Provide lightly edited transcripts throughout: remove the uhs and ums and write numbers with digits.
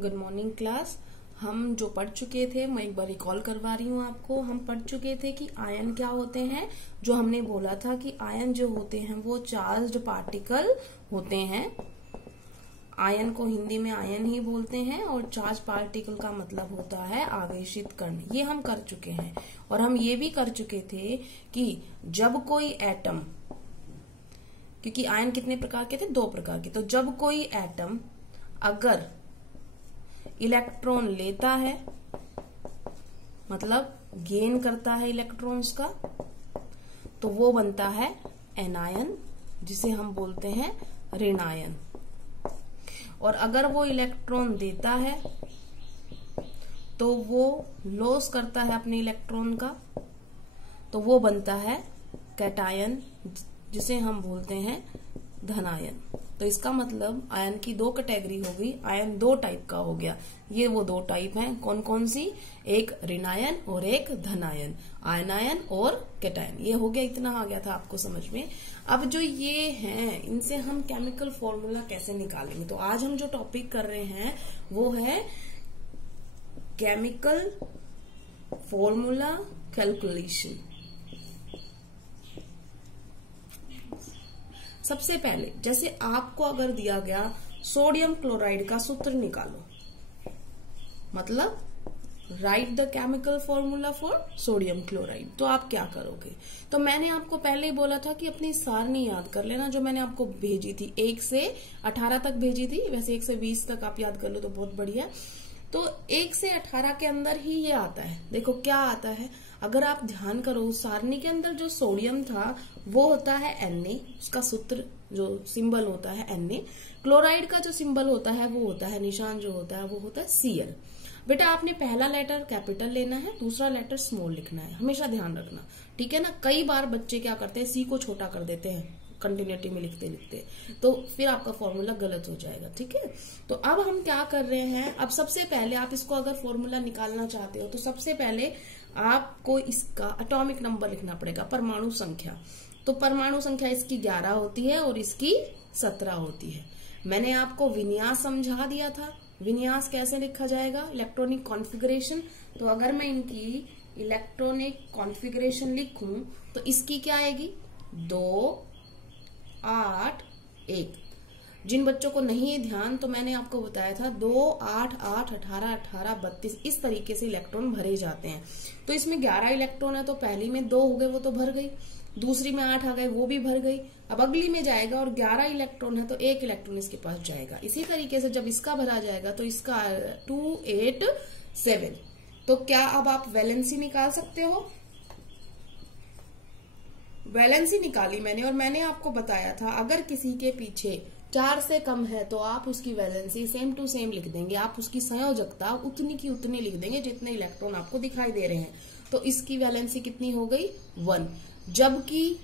Good morning class. हम जो पढ़ चुके थे मैं एक बार रिकॉल करवा रही हूँ आपको। हम पढ़ चुके थे कि आयन क्या होते हैं। जो हमने बोला था कि आयन जो होते हैं वो चार्ज्ड पार्टिकल होते हैं। आयन को हिंदी में आयन ही बोलते हैं और चार्ज पार्टिकल का मतलब होता है आवेशित कण। ये हम कर चुके हैं और हम ये भी कर चुके थे कि जब कोई एटम, क्योंकि आयन कितने प्रकार के थे, 2 प्रकार के, तो जब कोई एटम अगर इलेक्ट्रॉन लेता है, मतलब गेन करता है इलेक्ट्रॉन्स का, तो वो बनता है एनायन, जिसे हम बोलते हैं ऋणायन। और अगर वो इलेक्ट्रॉन देता है तो वो लॉस करता है अपने इलेक्ट्रॉन का, तो वो बनता है कैटायन, जिसे हम बोलते हैं धनायन। तो इसका मतलब आयन की 2 कैटेगरी हो गई। आयन 2 टाइप का हो गया। ये वो 2 टाइप हैं। कौन कौन सी? एक ऋणायन और एक धनायन, आयनायन और कैटायन। ये हो गया, इतना आ गया था आपको समझ में। अब जो ये हैं, इनसे हम केमिकल फॉर्मूला कैसे निकालेंगे। तो आज हम जो टॉपिक कर रहे हैं वो है केमिकल फॉर्मूला कैलकुलेशन। सबसे पहले जैसे आपको अगर दिया गया सोडियम क्लोराइड का सूत्र निकालो, मतलब right the chemical formula for sodium chloride, तो आप क्या करोगे। तो मैंने आपको पहले ही बोला था कि अपनी सारणी याद कर लेना, जो मैंने आपको भेजी थी 1 से 18 तक भेजी थी। वैसे 1 से 20 तक आप याद कर लो तो बहुत बढ़िया। तो 1 से 18 के अंदर ही ये आता है। देखो क्या आता है, अगर आप ध्यान करो सारणी के अंदर जो सोडियम था वो होता है Na, उसका सूत्र जो सिंबल होता है Na। क्लोराइड का जो सिंबल होता है वो होता है, निशान जो होता है वो होता है Cl। बेटा आपने पहला लेटर कैपिटल लेना है, दूसरा लेटर स्मॉल लिखना है, हमेशा ध्यान रखना, ठीक है ना। कई बार बच्चे क्या करते हैं, सी को छोटा कर देते हैं कंटिन्यूटी में लिखते लिखते, तो फिर आपका फॉर्मूला गलत हो जाएगा, ठीक है। तो अब हम क्या कर रहे हैं, अब सबसे पहले आप इसको अगर फॉर्मूला निकालना चाहते हो तो सबसे पहले आपको इसका एटॉमिक नंबर लिखना पड़ेगा, परमाणु संख्या। तो परमाणु संख्या इसकी 11 होती है और इसकी 17 होती है। मैंने आपको विन्यास समझा दिया था। विन्यास कैसे लिखा जाएगा, इलेक्ट्रॉनिक कॉन्फ़िगरेशन। तो अगर मैं इनकी इलेक्ट्रॉनिक कॉन्फ़िगरेशन लिखूं तो इसकी क्या आएगी, 2 8 1। जिन बच्चों को नहीं है ध्यान, तो मैंने आपको बताया था 2 8 8 18 18 32 इस तरीके से इलेक्ट्रॉन भरे जाते हैं। तो इसमें 11 इलेक्ट्रॉन है, तो पहली में 2 हो गए, वो तो भर गई। दूसरी में 8 आ गए, वो भी भर गई। अब अगली में जाएगा और 11 इलेक्ट्रॉन है तो 1 इलेक्ट्रॉन इसके पास जाएगा। इसी तरीके से जब इसका भरा जाएगा तो इसका 2 8 7। तो क्या अब आप वैलेंसी निकाल सकते हो। वैलेंसी निकाली मैंने और मैंने आपको बताया था अगर किसी के पीछे 4 से कम है तो आप उसकी वैलेंसी सेम टू सेम लिख देंगे, आप उसकी संयोजकता उतनी की उतनी लिख देंगे जितने इलेक्ट्रॉन आपको दिखाई दे रहे हैं। तो इसकी वैलेंसी कितनी हो गई, 1। जबकि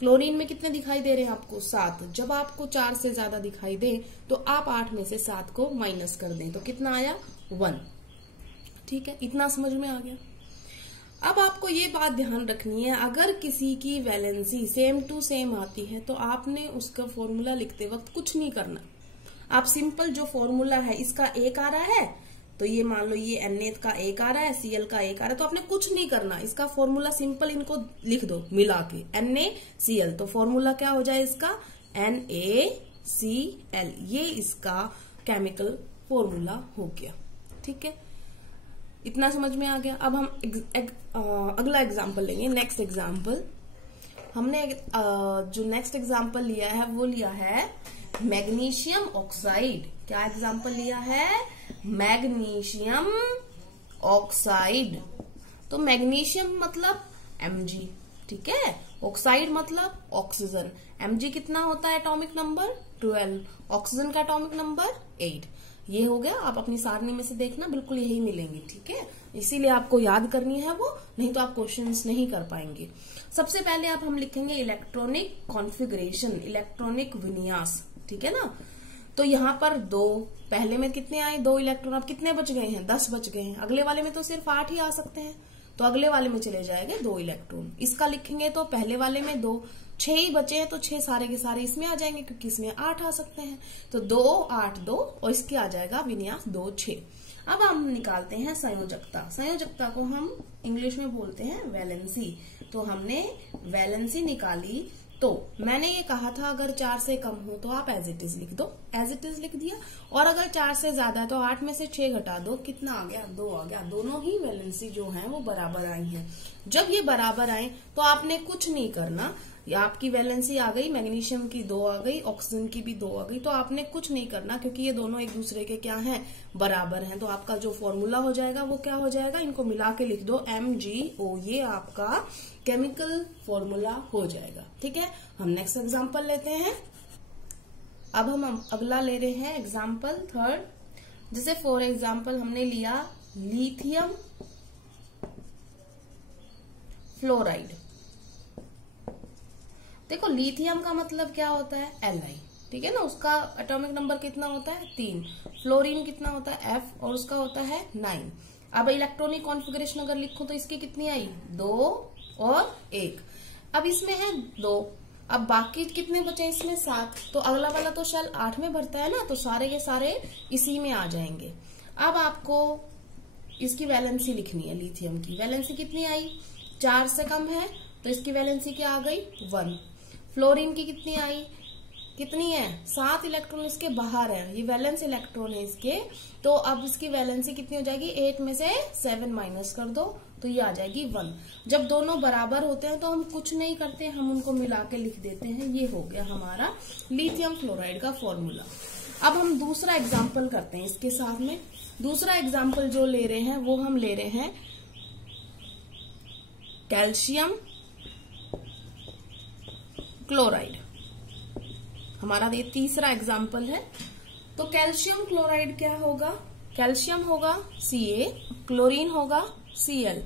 क्लोरीन में कितने दिखाई दे रहे हैं आपको, 7। जब आपको 4 से ज्यादा दिखाई दे तो आप 8 में से 7 को माइनस कर दें, तो कितना आया, 1। ठीक है, इतना समझ में आ गया। अब आपको ये बात ध्यान रखनी है, अगर किसी की वैलेंसी सेम टू सेम आती है तो आपने उसका फॉर्मूला लिखते वक्त कुछ नहीं करना। आप सिंपल जो फॉर्मूला है, इसका 1 आ रहा है तो ये मान लो ये Na का 1 आ रहा है, Cl का 1 आ रहा है, तो आपने कुछ नहीं करना। इसका फॉर्मूला सिंपल इनको लिख दो मिला के, NaCl। तो फॉर्मूला क्या हो जाए इसका, NaCl। ये इसका केमिकल फॉर्मूला हो गया, ठीक है। इतना समझ में आ गया। अब हम अगला एग्जाम्पल लेंगे, नेक्स्ट एग्जाम्पल। हमने जो नेक्स्ट एग्जाम्पल लिया है वो लिया है मैग्नीशियम ऑक्साइड। क्या एग्जाम्पल लिया है, मैग्नीशियम ऑक्साइड। तो मैग्नीशियम मतलब Mg, ठीक है। ऑक्साइड मतलब ऑक्सीजन। Mg कितना होता है एटॉमिक नंबर, 12। ऑक्सीजन का एटॉमिक नंबर 8। ये हो गया। आप अपनी सारणी में से देखना, बिल्कुल यही मिलेंगे, ठीक है। इसीलिए आपको याद करनी है वो, नहीं तो आप क्वेश्चंस नहीं कर पाएंगे। सबसे पहले हम लिखेंगे इलेक्ट्रॉनिक कॉन्फ़िगरेशन, इलेक्ट्रॉनिक विन्यास, ठीक है ना। तो यहाँ पर 2, पहले में कितने आए, 2 इलेक्ट्रॉन। अब कितने बच गए हैं, 10 बच गए हैं। अगले वाले में तो सिर्फ 8 ही आ सकते हैं, तो अगले वाले में चले जाएंगे 2 इलेक्ट्रॉन। इसका लिखेंगे तो पहले वाले में 2, 6 ही बचे हैं तो 6 सारे के सारे इसमें आ जाएंगे क्योंकि इसमें 8 आ सकते हैं। तो 2 8 2 और इसके आ जाएगा विन्यास 2 6। अब हम निकालते हैं संयोजकता। संयोजकता को हम इंग्लिश में बोलते हैं वैलेंसी। तो हमने वैलेंसी निकाली। तो मैंने ये कहा था अगर 4 से कम हो तो आप एज इट इज लिख दो, एज इट इज लिख दिया। और अगर 4 से ज्यादा है तो 8 में से 6 घटा दो, कितना आ गया 2 आ गया। दोनों ही वैलेंसी जो है वो बराबर आई हैं। जब ये बराबर आए तो आपने कुछ नहीं करना, आपकी वैलेंसी आ गई, मैग्नीशियम की 2 आ गई, ऑक्सीजन की भी 2 आ गई, तो आपने कुछ नहीं करना क्योंकि ये दोनों एक दूसरे के क्या हैं, बराबर हैं। तो आपका जो फॉर्मूला हो जाएगा वो क्या हो जाएगा, इनको मिला के लिख दो MgO, ये आपका केमिकल फॉर्मूला हो जाएगा। ठीक है, हम नेक्स्ट एग्जांपल लेते हैं। अब हम अगला ले रहे हैं एग्जांपल थर्ड। जैसे फॉर एग्जांपल हमने लिया लिथियम फ्लोराइड। देखो लिथियम का मतलब क्या होता है Li, ठीक है ना, उसका एटॉमिक नंबर कितना होता है 3। फ्लोरीन कितना होता है F और उसका होता है 9। अब इलेक्ट्रॉनिक कॉन्फ़िगरेशन अगर लिखो तो इसकी कितनी आई 2 और 1। अब इसमें है 2, अब बाकी कितने बचे इसमें 7। तो अगला वाला तो शेल 8 में भरता है ना, तो सारे के सारे इसी में आ जाएंगे। अब आपको इसकी वैलेंसी लिखनी है। लिथियम की वैलेंसी कितनी आई 4 से कम है तो इसकी वैलेंसी क्या आ गई 1। फ्लोरीन की कितनी आई, कितनी है 7 इलेक्ट्रॉन इसके बाहर है, ये वैलेंस इलेक्ट्रॉन है इसके। तो अब इसकी वैलेंसी कितनी हो जाएगी 8 में से 7 माइनस कर दो तो ये आ जाएगी 1। जब दोनों बराबर होते हैं तो हम कुछ नहीं करते, हम उनको मिला के लिख देते हैं। ये हो गया हमारा लिथियम फ्लोराइड का फॉर्मूला। अब हम दूसरा एग्जाम्पल करते हैं इसके साथ में। दूसरा एग्जाम्पल जो ले रहे हैं वो हम ले रहे हैं कैल्शियम क्लोराइड। हमारा ये तीसरा एग्जाम्पल है। तो कैल्शियम क्लोराइड क्या होगा, कैल्शियम होगा Ca, क्लोरीन होगा Cl।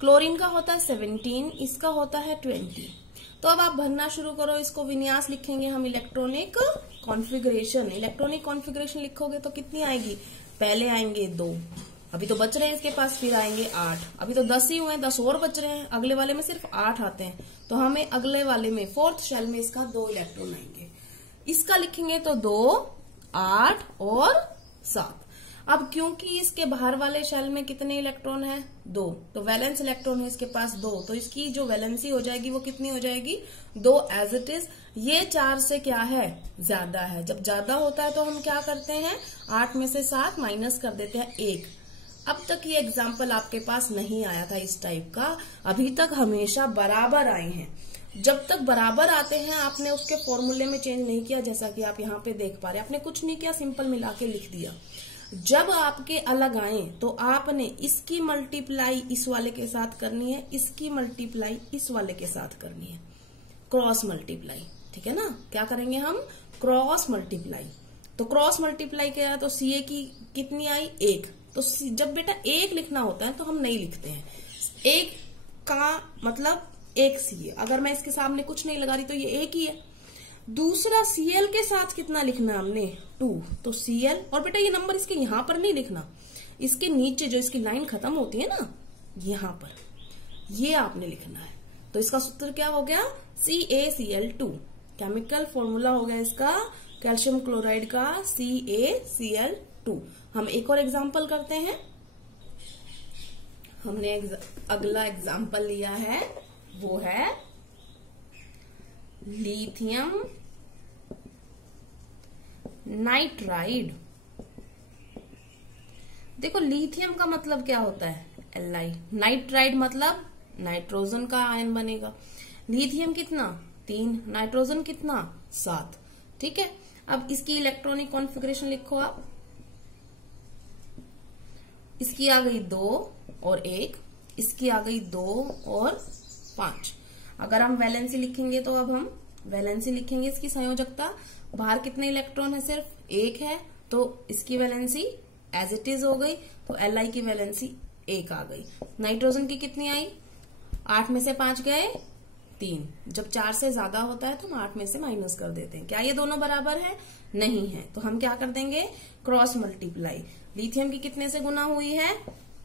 क्लोरीन का होता है 17, इसका होता है 20। तो अब आप भरना शुरू करो, इसको विन्यास लिखेंगे हम इलेक्ट्रॉनिक कॉन्फ़िगरेशन। इलेक्ट्रॉनिक कॉन्फ़िगरेशन लिखोगे तो कितनी आएगी, पहले आएंगे 2, अभी तो बच रहे हैं इसके पास, फिर आएंगे 8, अभी तो 10 ही हुए, 10 और बच रहे हैं, अगले वाले में सिर्फ 8 आते हैं। तो हमें अगले वाले में 4th शेल में इसका 2 इलेक्ट्रॉन आएंगे। इसका लिखेंगे तो 2 8 और 7। अब क्योंकि इसके बाहर वाले शेल में कितने इलेक्ट्रॉन है 2, तो वैलेंस इलेक्ट्रॉन है इसके पास 2, तो इसकी जो वैलेंसी हो जाएगी वो कितनी हो जाएगी 2 एज इट इज। ये 4 से क्या है ज्यादा है, जब ज्यादा होता है तो हम क्या करते हैं 8 में से 7 माइनस कर देते हैं 1। अब तक ये एग्जाम्पल आपके पास नहीं आया था इस टाइप का, अभी तक हमेशा बराबर आए हैं। जब तक बराबर आते हैं आपने उसके फॉर्मूले में चेंज नहीं किया, जैसा कि आप यहाँ पे देख पा रहे हैं, आपने कुछ नहीं किया, सिंपल मिला के लिख दिया। जब आपके अलग आए तो आपने इसकी मल्टीप्लाई इस वाले के साथ करनी है, इसकी मल्टीप्लाई इस वाले के साथ करनी है, क्रॉस मल्टीप्लाई। ठीक है ना, क्या करेंगे हम क्रॉस मल्टीप्लाई। तो क्रॉस मल्टीप्लाई किया तो Ca की कितनी आई 1। तो जब बेटा 1 लिखना होता है तो हम नहीं लिखते हैं, 1 का मतलब 1 Ca। अगर मैं इसके सामने कुछ नहीं लगा रही तो ये 1 ही है। दूसरा Cl के साथ कितना लिखना हमने 2, तो Cl, और बेटा ये नंबर इसके यहां पर नहीं लिखना, इसके नीचे जो इसकी लाइन खत्म होती है ना यहां पर, ये आपने लिखना है। तो इसका सूत्र क्या हो गया CaCl2। केमिकल फॉर्मूला हो गया इसका कैल्शियम क्लोराइड का CaCl2। हम एक और एग्जाम्पल करते हैं। हमने अगला एग्जाम्पल लिया है वो है लिथियम नाइट्राइड। देखो लिथियम का मतलब क्या होता है Li, नाइट्राइड मतलब नाइट्रोजन का आयन बनेगा। लिथियम कितना 3, नाइट्रोजन कितना 7। ठीक है, अब इसकी इलेक्ट्रॉनिक कॉन्फ़िगरेशन लिखो आप। इसकी आ गई 2 और 1, इसकी आ गई 2 और 5। अगर हम वैलेंसी लिखेंगे तो अब हम वैलेंसी लिखेंगे इसकी संयोजकता। बाहर कितने इलेक्ट्रॉन है सिर्फ 1 है, तो इसकी वैलेंसी एज इट इज हो गई, तो Li की वैलेंसी 1 आ गई। नाइट्रोजन की कितनी आई 8 में से 5 गए 3। जब 4 से ज्यादा होता है तो हम 8 में से माइनस कर देते हैं। क्या ये दोनों बराबर है, नहीं है, तो हम क्या कर देंगे क्रॉस मल्टीप्लाई। लिथियम की कितने से गुना हुई है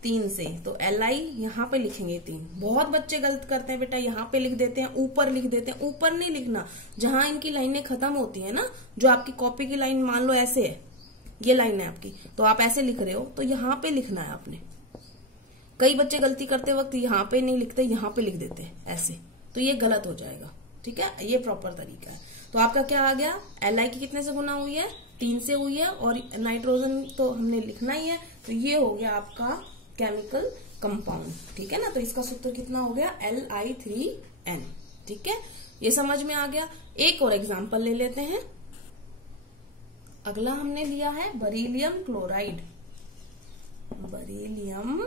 3 से, तो Li यहाँ पे लिखेंगे 3। बहुत बच्चे गलत करते हैं बेटा, यहाँ पे लिख देते हैं, ऊपर लिख देते हैं। ऊपर नहीं लिखना, जहां इनकी लाइनें खत्म होती है ना, जो आपकी कॉपी की लाइन मान लो ऐसे है, ये लाइन है आपकी, तो आप ऐसे लिख रहे हो तो यहाँ पे लिखना है आपने। कई बच्चे गलती करते वक्त यहाँ पे नहीं लिखते, यहाँ पे लिख देते हैं ऐसे, तो ये गलत हो जाएगा। ठीक है, ये प्रॉपर तरीका है। तो आपका क्या आ गया, Li की कितने से गुना हुई है, 3 से हुई है, और नाइट्रोजन तो हमने लिखना ही है, तो ये हो गया आपका केमिकल कंपाउंड। ठीक है ना, तो इसका सूत्र कितना हो गया, Li3N। ठीक है, ये समझ में आ गया। एक और एग्जांपल ले लेते हैं। अगला हमने लिया है बरीलियम क्लोराइड। बरीलियम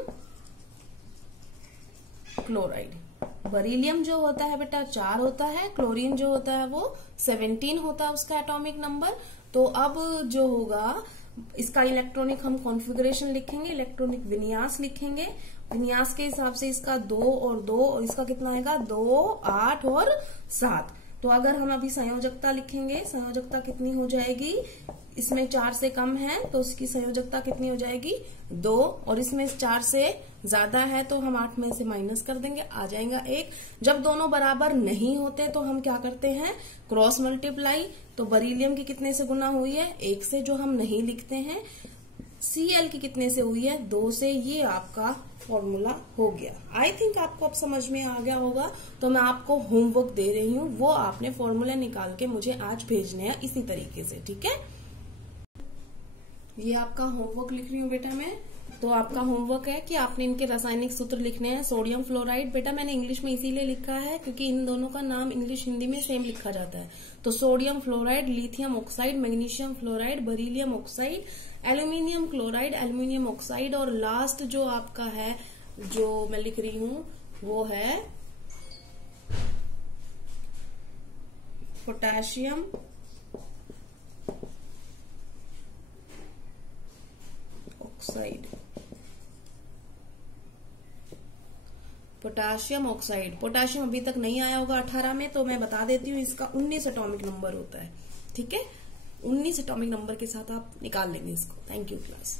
क्लोराइड, बरीलियम जो होता है बेटा 4 होता है, क्लोरीन जो होता है वो 17 होता है उसका एटॉमिक नंबर। तो अब जो होगा इसका इलेक्ट्रॉनिक हम कॉन्फ़िगरेशन लिखेंगे, इलेक्ट्रॉनिक विन्यास लिखेंगे। विन्यास के हिसाब से इसका 2 और 2, और इसका कितना आएगा 2, 8 और 7। तो अगर हम अभी संयोजकता लिखेंगे, संयोजकता कितनी हो जाएगी, इसमें 4 से कम है तो उसकी संयोजकता कितनी हो जाएगी 2, और इसमें 4 से ज्यादा है तो हम 8 में से माइनस कर देंगे, आ जाएगा 1। जब दोनों बराबर नहीं होते तो हम क्या करते हैं, क्रॉस मल्टीप्लाई। तो बरीलियम की कितने से गुना हुई है, 1 से, जो हम नहीं लिखते हैं। Cl की कितने से हुई है, 2 से। ये आपका फॉर्मूला हो गया। आई थिंक आपको अब समझ में आ गया होगा। तो मैं आपको होमवर्क दे रही हूँ, वो आपने फॉर्मूले निकाल के मुझे आज भेजने हैं इसी तरीके से। ठीक है, ये आपका होमवर्क लिख रही हूँ बेटा मैं। तो आपका होमवर्क है कि आपने इनके रासायनिक सूत्र लिखने हैं। सोडियम फ्लोराइड बेटा मैंने इंग्लिश में इसीलिए लिखा है क्योंकि इन दोनों का नाम इंग्लिश हिंदी में सेम लिखा जाता है। तो sodium fluoride, lithium oxide, magnesium fluoride, beryllium oxide, aluminium chloride, aluminium oxide, और लास्ट जो आपका है जो मैं लिख रही हूँ वो है potassium oxide. Potassium oxide, potassium अभी तक नहीं आया होगा 18 में, तो मैं बता देती हूँ इसका 19 एटॉमिक नंबर होता है। ठीक है, 19 एटॉमिक नंबर के साथ आप निकाल लेंगे इसको। Thank you class.